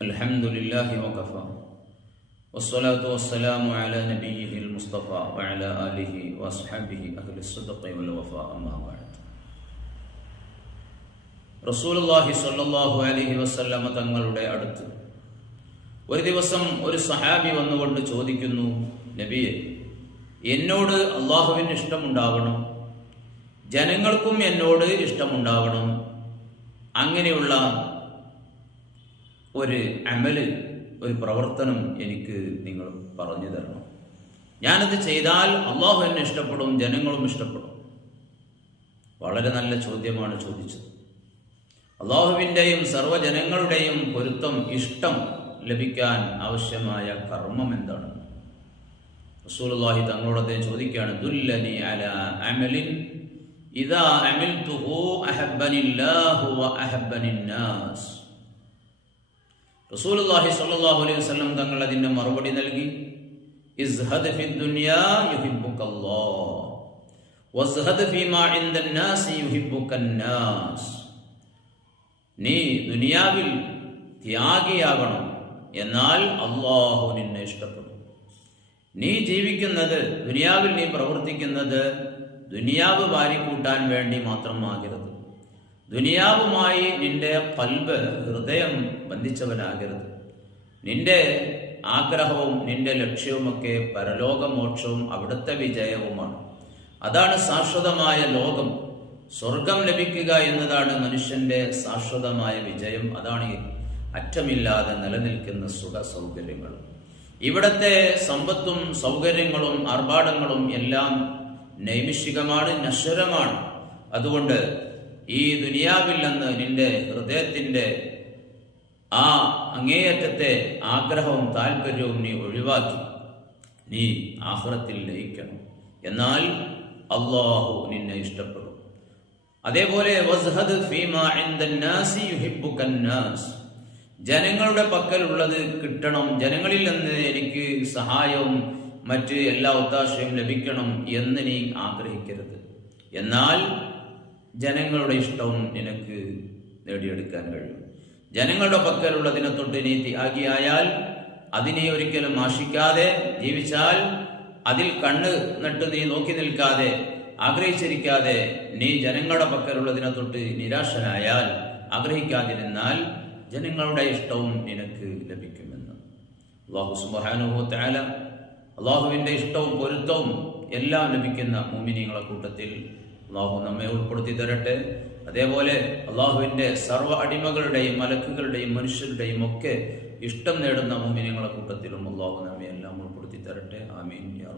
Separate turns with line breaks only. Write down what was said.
الحمد لله وكفى والصلاة والسلام على نبيه المصطفى وعلى آله وأصحابه أهل الصدق والوفاء أما بعد റസൂലുള്ളാഹി സ്വല്ലല്ലാഹു അലൈഹി വസല്ലമ തങ്ങളുടെ അടുത്ത് ഒരു ദിവസം ഒരു സഹാബി വന്നുകൊണ്ട് ചോദിക്കുന്നു നബിയെ എന്നോട് അള്ളാഹുവിന് ഇഷ്ടമുണ്ടാവണം ജനങ്ങൾക്കും എന്നോട് ഇഷ്ടമുണ്ടാവണം അങ്ങനെയുള്ള ഒരു അമൽ ഒരു പ്രവർത്തനം എനിക്ക് നിങ്ങൾ പറഞ്ഞു തരണം. ഞാനത് ചെയ്താൽ അള്ളാഹു എന്നെ ഇഷ്ടപ്പെടും ജനങ്ങളും ഇഷ്ടപ്പെടും. വളരെ നല്ല ചോദ്യമാണ് ചോദിച്ചത്. അള്ളാഹുവിന്റെയും സർവജനങ്ങളുടെയും പൊരുത്തം ഇഷ്ടം ലഭിക്കാൻ ആവശ്യമായ കർമ്മം എന്താണ്? റസൂലുള്ളാഹി തങ്ങളോട് അദ്ദേഹം ചോദിക്കുകയാണ് ദുല്ലനി അല അമലിൻ ഇദാ അമിൽതുഹു അഹബ്ബനില്ലാഹു വ അഹബ്ബനിന്നാസ് റസൂലുള്ളാഹി സ്വല്ലല്ലാഹു അലൈഹി വസല്ലം തങ്ങൾ അതിന്റെ മറുപടി നൽകി ഇസ്ഹദ് ഫി ദുനിയാ യുഹിബ്ബുക്കല്ലാഹ് വസ്ഹദ് ഫീമാ ഇൻദന്നാസി യുഹിബ്ബുക്കന്നാസ്. നീ ദുനിയാവിൽ ത്യാഗിയാകണം എന്നാൽ അള്ളാഹു നിന്നെ ഇഷ്ടപ്പെടും. നീ ജീവിക്കുന്നത് ദുനിയാവിൽ നീ പ്രവർത്തിക്കുന്നത് ദുനിയാവ് വാരിക്കൂട്ടാൻ വേണ്ടി മാത്രമാകരുത്. ദുനിയാവുമായി നിന്റെ പൽബ് ഹൃദയം ബന്ധിച്ചവനാകരുത്. നിന്റെ ആഗ്രഹവും നിന്റെ ലക്ഷ്യവുമൊക്കെ പരലോകമോക്ഷവും അവിടുത്തെ വിജയവുമാണ്. അതാണ് ശാശ്വതമായ ലോകം. സ്വർഗം ലഭിക്കുക എന്നതാണ് മനുഷ്യന്റെ ശാശ്വതമായ വിജയം. അതാണ് അറ്റമില്ലാതെ നിലനിൽക്കുന്ന സുഖ സൗകര്യങ്ങൾ ഇവിടത്തെ സമ്പത്തും സൗകര്യങ്ങളും ആർഭാടങ്ങളും എല്ലാം നൈമിഷികമാണ് നശ്വരമാണ്. അതുകൊണ്ട് ഈ ദുനിയാവിൽ നിന്ന് നിന്റെ ഹൃദയത്തിന്റെ ആ അങ്ങേയറ്റത്തെ ആഗ്രഹവും താല്പര്യവും നീ ഒഴിവാക്കി. നീ ആഹ്റത്തിൽ ലയിക്കണം. എന്നാൽ അള്ളാഹു നിന്നെ ഇഷ്ടപ്പെടും. അതേപോലെ ജനങ്ങളുടെ പക്കലുള്ളത് കിട്ടണം. ജനങ്ങളിൽ നിന്ന് എനിക്ക് സഹായവും മറ്റ് എല്ലാ ഒത്താശയും ലഭിക്കണം എന്ന് നീ ആഗ്രഹിക്കരുത്. എന്നാൽ ജനങ്ങളുടെ ഇഷ്ടവും നിനക്ക് നേടിയെടുക്കാൻ കഴിയും. ജനങ്ങളുടെ പക്കലുള്ളതിനെ തൊട്ട് നീ ത്യാഗിയായാൽ അതിനെ ഒരിക്കലും ആശിക്കാതെ ജീവിച്ചാൽ അതിൽ കണ്ണ് നട്ട് നീ നോക്കി നിൽക്കാതെ ആഗ്രഹിച്ചിരിക്കാതെ നീ ജനങ്ങളുടെ പക്കലുള്ളതിനെ തൊട്ട് നിരാശനായാൽ ആഗ്രഹിക്കാതിരുന്നാൽ ജനങ്ങളുടെ ഇഷ്ടവും നിനക്ക് ലഭിക്കുമെന്ന്. അള്ളാഹു സുബാനുഹു താല അള്ളാഹുവിന്റെ ഇഷ്ടവും പൊരുത്തവും എല്ലാം ലഭിക്കുന്ന മോമിനിയങ്ങളെ കൂട്ടത്തിൽ അള്ളാഹു നമ്മെ ഉൾപ്പെടുത്തി തരട്ടെ അതേപോലെ അള്ളാഹുവിന്റെ സർവ അടിമകളുടെയും മലക്കുകളുടെയും മനുഷ്യരുടെയും ഒക്കെ ഇഷ്ടം നേടുന്ന മോമിനങ്ങളെ കൂട്ടത്തിലും അള്ളാഹു നമ്മെ എല്ലാം ഉൾപ്പെടുത്തി തരട്ടെ ആമീൻ. യാ